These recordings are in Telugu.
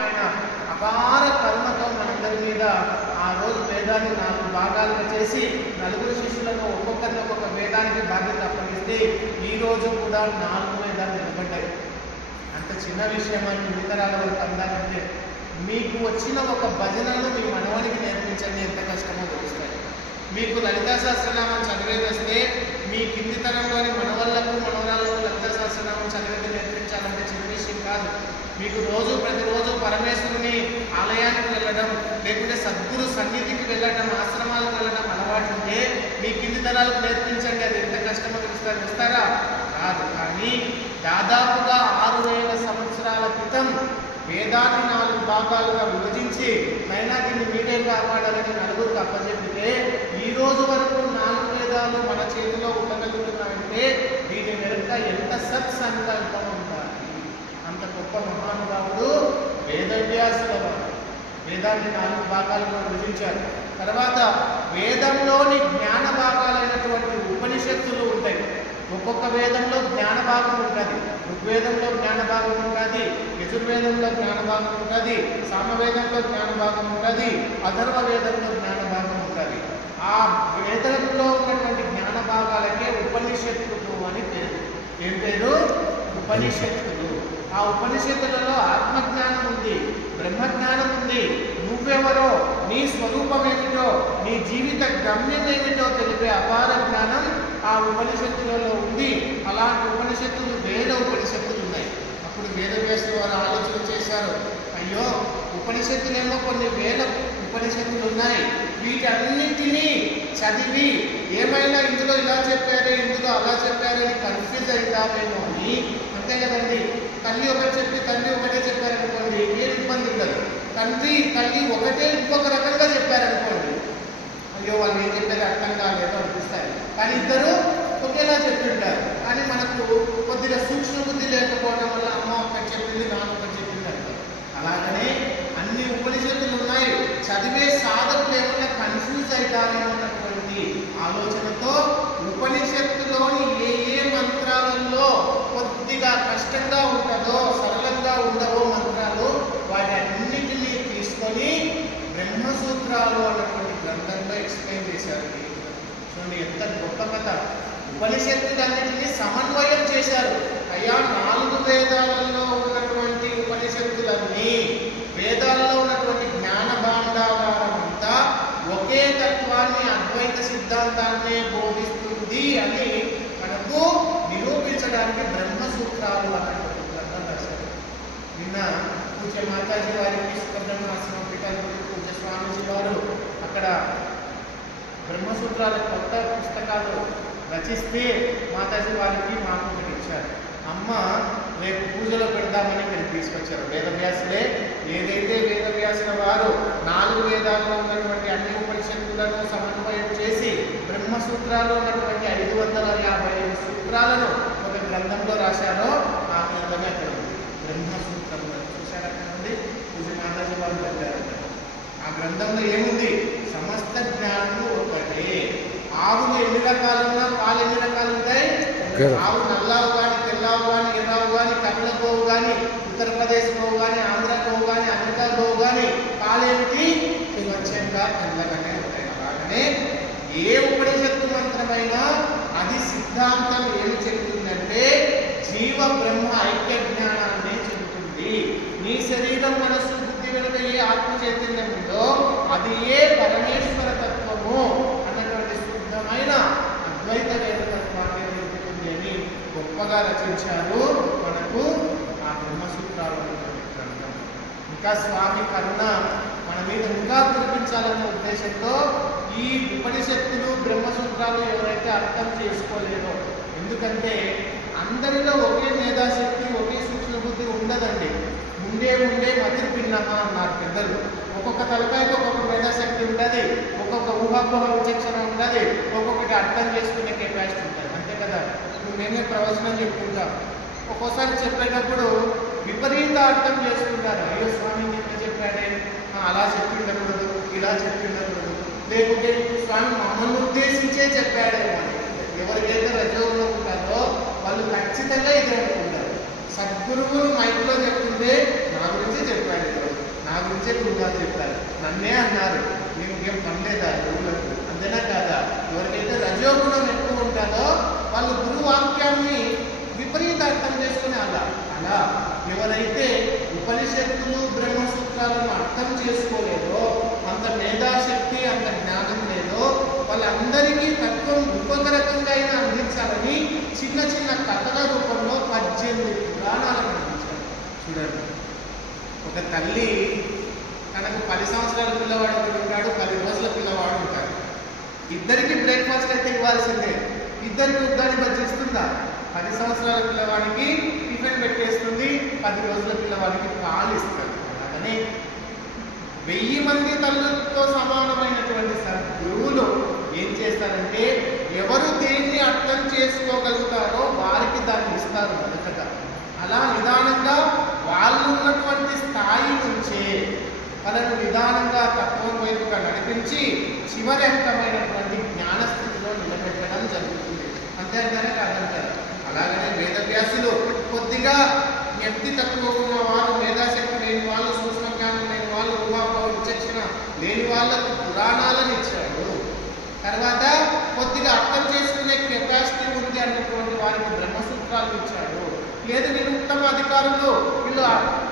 ఆయన అపార కరుణతో మనందరి మీద ఆ రోజు వేదాన్ని 4 భాగాలుగా చేసి 4 శిష్యులను ఒక్కొక్కరిని ఒక్కొక్క వేదానికి బాధ్యత అప్పగిస్తే ఈ రోజు కూడా 4 వేదాలు నిలబడ్డాయి. అంత చిన్న విషయం అని ఇతరాల వరకు అందాలంటే మీకు వచ్చిన ఒక భజనను మీ మనవనికి నేర్పించండి, ఎంత కష్టమో తెలుస్తాయి. మీకు లలితా సహస్రనామం చదివేది వస్తే మీ కింది తరంలోని మనవళ్లకు మనవరాలకు లలితా సహస్రనామం చదివేది నేర్పించాలంటే చిన్న విషయం కాదు. మీకు ప్రతిరోజు పరమేశ్వరుని ఆలయానికి వెళ్ళడం, లేకుంటే సద్గురు సన్నిధికి వెళ్ళడం, ఆశ్రమాలకు వెళ్ళడం అలవాటు ఉంటే మీ కింది తరాలకు నేర్పించండి, అది ఎంత కష్టమో తెలుస్తారు. వస్తారా? కాదు. కానీ దాదాపుగా 6000 సంవత్సరాల క్రితం వేదాన్ని 4 భాగాలుగా విభజించి నైనా దీన్ని మీరే కాపాడాలని 4కి అప్పచెప్పితే ఈ రోజు వరకు 4 వేదాలు మన చేతిలో ఉండగలుగుతున్నాయంటే దీని వెనుక ఎంత సత్సంకల్పం ఉండాలి. అంత గొప్ప మహానుభావుడు వేదవ్యాసుల వారు. వేదాన్ని 4 భాగాలుగా విభజించారు. తర్వాత వేదంలోని జ్ఞాన భాగాలైనటువంటి ఉపనిషత్తులు ఉంటాయి. ఒక్కొక్క వేదంలో జ్ఞాన భాగం ఉంటుంది. ఋగ్వేదంలో జ్ఞాన భాగం ఉంటుంది, యజుర్వేదంలో జ్ఞాన భాగం ఉంటుంది, సామవేదంలో జ్ఞాన భాగం ఉంటుంది, అథర్వ వేదంలో జ్ఞాన భాగం ఉంటుంది. ఆ వేదంలో ఉన్నటువంటి జ్ఞాన భాగాలకే ఉపనిషత్తులు అని పేరు. ఏం పేరు? ఉపనిషత్తులు. ఆ ఉపనిషత్తులలో ఆత్మజ్ఞానం ఉంది, బ్రహ్మజ్ఞానం ఉంది. నువ్వెవరో, నీ స్వరూపం ఏమిటో, నీ జీవిత గమ్యం ఏమిటో తెలిపే అపార జ్ఞానం ఆ ఉపనిషత్తులలో ఉంది. అలాంటి ఉపనిషత్తులు వేద ఉపనిషత్తులు ఉన్నాయి. అప్పుడు వేదవ్యాసులు వారు ఆలోచన చేశారు, అయ్యో ఉపనిషత్తులేమో కొన్ని వేల ఉపనిషత్తులు ఉన్నాయి, వీటన్నింటినీ చదివి ఏమైనా ఇందులో ఇలా చెప్పారు ఇందులో అలా చెప్పారని కన్ఫ్యూజ్ అవుతామేమో అని. అంతే కదండి, తల్లి ఒకటి చెప్పి తండ్రి ఒకటే చెప్పారనుకోండి, ఏం ఇబ్బంది ఉండదు. తల్లి ఒకటే ఇంకొక రకంగా చెప్పారనుకోండి, అయ్యో వాళ్ళు ఏం చెప్పారు అర్థం కాలేదో అనిపిస్తారు. కానీ ఇద్దరు ఒకేలా చెప్తుంటారు. కానీ మనకు కొద్దిగా సూక్ష్మ బుద్ధి లేకపోవడం వల్ల అమ్మ ఒకటి చెప్పింది నాన్న ఒకటి చెప్పింది అంటారు. అలాగనే అన్ని ఉపనిషత్తులు ఉన్నాయి, చదివే సాధకులు ఏమన్నా కన్ఫ్యూజ్ అవుతారేమన్నటువంటి ఆలోచనతో ఉపనిషత్తులోని ఏ మంత్రాలలో కొద్దిగా కష్టంగా ఉంటుందో, సరళంగా ఉండవో మంత్రాలు, వాటి అన్నిటినీ తీసుకొని బ్రహ్మసూత్రాలు అన్నటువంటి గ్రంథంలో ఎక్స్ప్లెయిన్ చేశారు. చూడండి ఎంత గొప్ప కథ. ఉపనిషత్తులన్నిటినీ సమన్వయం చేశారు. అయ్యా 4 వేదాలలో ఉన్నటువంటి ఉపనిషత్తులన్నీ, వేదాల్లో ఉన్నటువంటి జ్ఞాన భాండాగారం అంతా ఒకే తత్వాన్ని, అద్వైత సిద్ధాంతాన్నే బోధిస్తుంది అని మనకు నిరూపించడానికి బ్రహ్మసూత్రాలు అన్నటువంటి గ్రంథం రాశారు. నిన్న పూజ్య మాతాజీ వారికి సుబ్రహ్మణ్యాశ్రమం పీఠాధిపతి పూజ్య స్వామీజీ వారు అక్కడ బ్రహ్మసూత్రాల కొత్త పుస్తకాలు రచిస్తే మాతాజీ వారికి మాకు ఒకటి ఇచ్చారు. అమ్మ రేపు పూజలో పెడదామని ఇక్కడ తీసుకొచ్చారు. వేదవ్యాసులే ఏదైతే వేదవ్యాసుల వారు 4 వేదాల్లో ఉన్నటువంటి అన్ని ఉపనిషత్తులను సమన్వయం చేసి బ్రహ్మసూత్రాలు ఉన్నటువంటి 555 సూత్రాలను ఒక గ్రంథంలో రాశారో ఆ గ్రంథమే అక్కడ ఉంది. బ్రహ్మసూత్రం చూశారా కదండి, పూజ మాతాజీ వారు పెట్టారు. ఆ గ్రంథంలో ఏముంది? సమస్త జ్ఞానము ఒకటే. ఆవులు ఎన్ని రకాలున్నా పాలు ఎన్ని రకాలు ఉంటాయి? ఆవు నల్లావు కానీ, తెల్లావు కానీ, ఎర్రావు కానీ, కపిల గోవు కానీ, ఉత్తరప్రదేశ్ గోవు కానీ, ఆంధ్ర గోవు కానీ, అమెరికా గోవు కానీ పాలేమిటి? స్వచ్ఛంగా తెల్లగానే ఉంటాయి. అలాగనే ఏ ఉపనిషత్తు మంత్రమైనా అది సిద్ధాంతం ఏమి చెబుతుందంటే జీవ బ్రహ్మ ఐక్య జ్ఞానాన్ని చెబుతుంది. నీ శరీరం మనస్సు బుద్ధి వెనుక ఏ ఆత్మ చైతన్యం ఉందో అది ఏ పరమేశ్వర తత్వము అన్నటువంటి శుద్ధమైన అద్వైత వేదతత్వాన్ని నిలుపుతుంది అని గొప్పగా రచించారు మనకు ఆ బ్రహ్మసూత్రాలు అన్నటువంటి గ్రంథం. ఇంకా స్వామి కరుణ మన మీద ఇంకా కురిపించాలన్న ఉద్దేశంతో ఈ ఉపనిషత్తులు బ్రహ్మసూత్రాలు ఎవరైతే అర్థం చేసుకోలేరో, ఎందుకంటే అందరిలో ఒకే మేధాశక్తి, ఒకే సూక్ష్మ బుద్ధి ఉండదండి. ముందే మతి భిన్నమా అన్నారు పెద్దలు. ఒక్కొక్క తలకాయకి ఒక్కొక్క మేధాశక్తి ఉంటుంది, ఒక్కొక్క ఊహాపోహ విచక్షణ ఉంటుంది, ఒక్కొక్కటి అర్థం చేసుకునే కెపాసిటీ ఉంటుంది. అంతే కదా. ఇప్పుడు మేమే ప్రవచనం చెప్పుకుంటాం, ఒక్కోసారి చెప్పేటప్పుడు విపరీత అర్థం చేసుకుంటారు. అయ్యో స్వామి ఎట్లా చెప్పాడే, అలా చెప్పిండకూడదు, ఇలా చెప్పిండకూడదు, లేకుంటే స్వామి మమ్మల్ని ఉద్దేశించే చెప్పాడే అని. ఎవరికైతే రజోగుణం ఉంటారో వాళ్ళు ఖచ్చితంగా ఇది అనుకుంటారు. సద్గురువులు మైక్లో చెప్తుంటే నా గురించి చెప్పాడు, నన్నే అన్నారు, నేను ఇంకేం పనిలేదా గురువులకు, అంతేనా కాదా? ఎవరికైతే రజోగుణం ఎక్కువ ఉంటుందో వాళ్ళు గురువాక్యాన్ని విపరీత అర్థం చేసుకుని అలా ఎవరైతే ఉపనిషత్తులు బ్రహ్మసూత్రాలను అర్థం చేసుకోలేదో, అంత మేధాశక్తి అంత జ్ఞానం లేదో, వాళ్ళందరికీ తత్వం ఇంకొక రకంగా అయినా అందించాలని చిన్న చిన్న కథల రూపంలో 18 పురాణాలను అందించారు. చూడండి, ఒక తల్లి తనకు 10 సంవత్సరాల పిల్లవాడు ఒకడు ఉంటాడు, 10 రోజుల పిల్లవాడు ఉంటాడు. ఇద్దరికి బ్రేక్ఫాస్ట్ అయితే ఇవ్వాల్సిందే. ఇద్దరికి ఉద్దాన్ని బజ్జిస్తుందా? 10 సంవత్సరాల పిల్లవాడికి టిఫిన్ పెట్టేస్తుంది, 10 రోజుల పిల్లవాడికి పాలు ఇస్తుంది. అలాగనే 1000 మంది తల్లులతో సమానమైనటువంటి సద్గురువులు ఏం చేస్తారంటే, ఎవరు దేన్ని అర్థం చేసుకోగలుగుతారో వారికి దాన్ని ఇస్తారు మొదటగా. అలా నిదానంగా వాళ్ళు ఉన్నటువంటి స్థాయి నుంచే వాళ్ళను నిదానంగా తత్వం వైపుగా నడిపించి చివరి అంకమైనటువంటి జ్ఞానస్థితిలో నిలబెట్టడం జరుగుతుంది. అంతేగానే కాదంటారు. అలాగనే వేదవ్యాసులు కొద్దిగా వ్యక్తి తక్కువ ఉన్న వాళ్ళు, మేధాశక్తి లేని వాళ్ళు, సూక్ష్మ జ్ఞానం లేని వాళ్ళు, ఊహాభావ విచక్షణ లేని వాళ్ళకు పురాణాలను ఇచ్చాడు. తర్వాత కొద్దిగా అర్థం చేసుకునే కెపాసిటీ ఉంది అన్నటువంటి వారికి బ్రహ్మసూత్రాలు ఇచ్చాడు. లేదు నేను ఉత్తమ అధికారులు, వీళ్ళు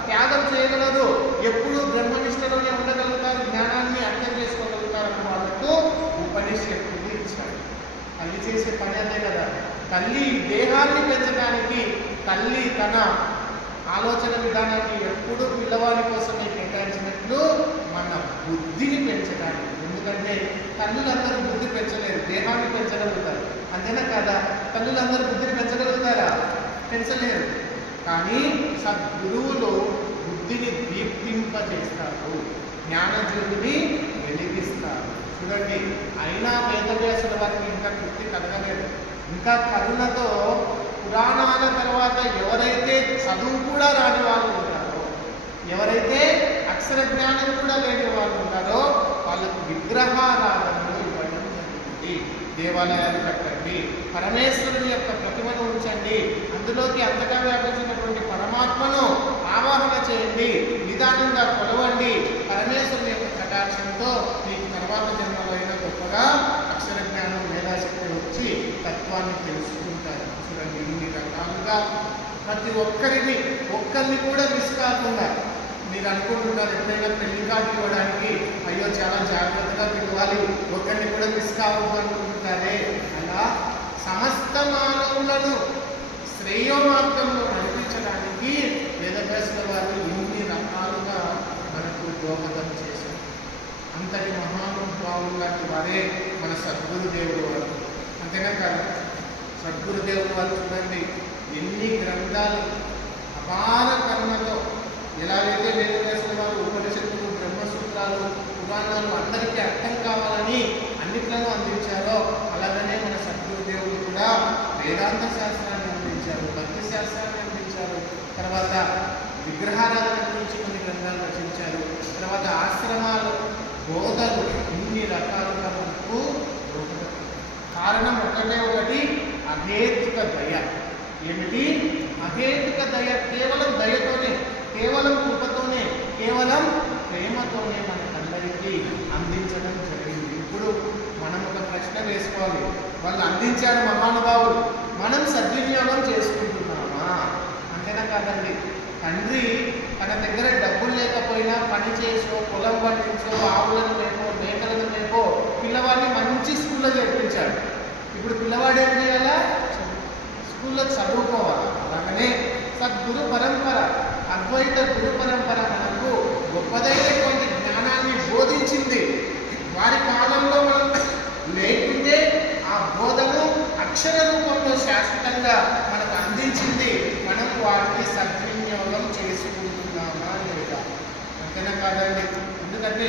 త్యాగం చేయగలరు, ఎప్పుడు బ్రహ్మనిష్టలోనే ఉండగలుగుతారు, జ్ఞానాన్ని అర్థం చేసుకోగలుగుతారు అన్న వాళ్ళకు ఉపనిషత్తులు ఇచ్చాడు. తల్లి చేసే పని అదే కదా. తల్లి దేహాన్ని పెంచడానికి తల్లి తన ఆలోచన విధానాన్ని ఎప్పుడు పిల్లవాడి కోసమే కేటాయించినట్లు మన బుద్ధిని పెంచడానికి. ఎందుకంటే తల్లులందరూ బుద్ధి పెంచలేరు, దేహాన్ని పెంచగలుగుతారు. అంతేనా కదా? తల్లులందరూ బుద్ధిని పెంచగలుగుతారా? పెంచలేరు. కానీ సద్గురువులు బుద్ధిని దీప్తింపజేస్తారు, జ్ఞానజ్యోతిని వెలిగిస్తారు. చూడండి, అయినా వేదవ్యాసుల వారికి ఇంకా తృప్తి కలగలేదు. ఇంకా కరుణతో పురాణాల తర్వాత ఎవరైతే చదువు కూడా రాని వాళ్ళు ఉంటారో, ఎవరైతే అక్షర జ్ఞానం కూడా లేని వాళ్ళు ఉంటారో వాళ్ళకు విగ్రహారాధనలు ఇవ్వడం జరుగుతుంది. దేవాలయాలు కట్టండి, పరమేశ్వరుని యొక్క ప్రతిమను ఉంచండి, అందులోకి అంతగా వ్యాపించినటువంటి పరమాత్మను ఆవాహన చేయండి, నిదానంగా కొలవండి. పరమేశ్వరుని యొక్క కటాక్షంతో మీకు తర్వాత జన్మలో అయినా గొప్పగా అక్షర జ్ఞానం మేధాశక్తి వచ్చి తత్వాన్ని తెలుసుకుంటారు. చూడండి, ఇన్ని రకాలుగా ప్రతి ఒక్కరిని కూడా మిస్ కాకుండా. మీరు అనుకుంటున్నారు ఎప్పుడైనా పెళ్లి కార్డు ఇవ్వడానికి, అయ్యో చాలా జాగ్రత్తగా పిలవాలి, ఒక్కరిని కూడా మిస్ కావద్దు అనుకుంటున్నారే. అలా సమస్త మానవులను శ్రేయో మార్గంలో నడిపించడానికి వేదవ్యాసుల వారు ఇన్ని రకాలుగా మనకు దోహదం చేశారు. అంతటి మహానుభావులు లాంటి వారే మన సద్గురుదేవుడు వారు. అంతేనా కాదు? సద్గురుదేవుడు వారు చూడండి, ఎన్ని గ్రంథాలు అపార కరుణతో, ఎలాగైతే వేదవ్యాసుల వారు ఉపనిషత్తులు, బ్రహ్మసూత్రాలు, పురాణాలు అందరికీ అర్థం కావాలని అన్నిట్లను అందించారో, అలాగనే మన సద్గురుదేవుడు కూడా వేదాంత శాస్త్రాన్ని అందించారు, భక్తి శాస్త్రాన్ని అందించారు. తర్వాత విగ్రహారాధన గురించి కొన్ని గ్రంథాలు రచించారు. తర్వాత ఆశ్రమాలు, బోధలు, ఇన్ని రకాలుగా మనకు కారణం ఒకటి అహేతుక దయ. ఏమిటి అహేతుక దయ? కేవలం దయతోనే, కేవలం కృపతోనే, కేవలం ప్రేమతోనే మనకందరికీ అందించడం జరిగింది. ఇప్పుడు మనం ఒక ప్రశ్న వేసుకోవాలి, వాళ్ళు అందించారు మహానుభావులు, మనం సద్వినియోగం చేసుకుంటున్నామా? అంతేనా కాదండి? తండ్రి తన దగ్గర డబ్బులు లేకపోయినా పని చేసో, పొలం పండించో, ఆవులను మేపో, మేకలను మేపో పిల్లవాడిని మంచి స్కూల్లో చేర్పించాడు. ఇప్పుడు పిల్లవాడు ఏం చేయాలా? స్కూల్లో చదువుకోవాలి. అలాగనే సద్గురు పరంపర, అద్వైత గురు పరంపర మనకు గొప్పదైనటువంటి జ్ఞానాన్ని బోధించింది. వారి కాలంలో మనం లేకుంటే ఆ బోధను అక్షర రూపంలో శాశ్వతంగా మనకు అందించింది. మనం వాటిని సద్వినియోగం చేసుకుంటున్నామా లేదా? అంతేనా కాదండి? ఎందుకంటే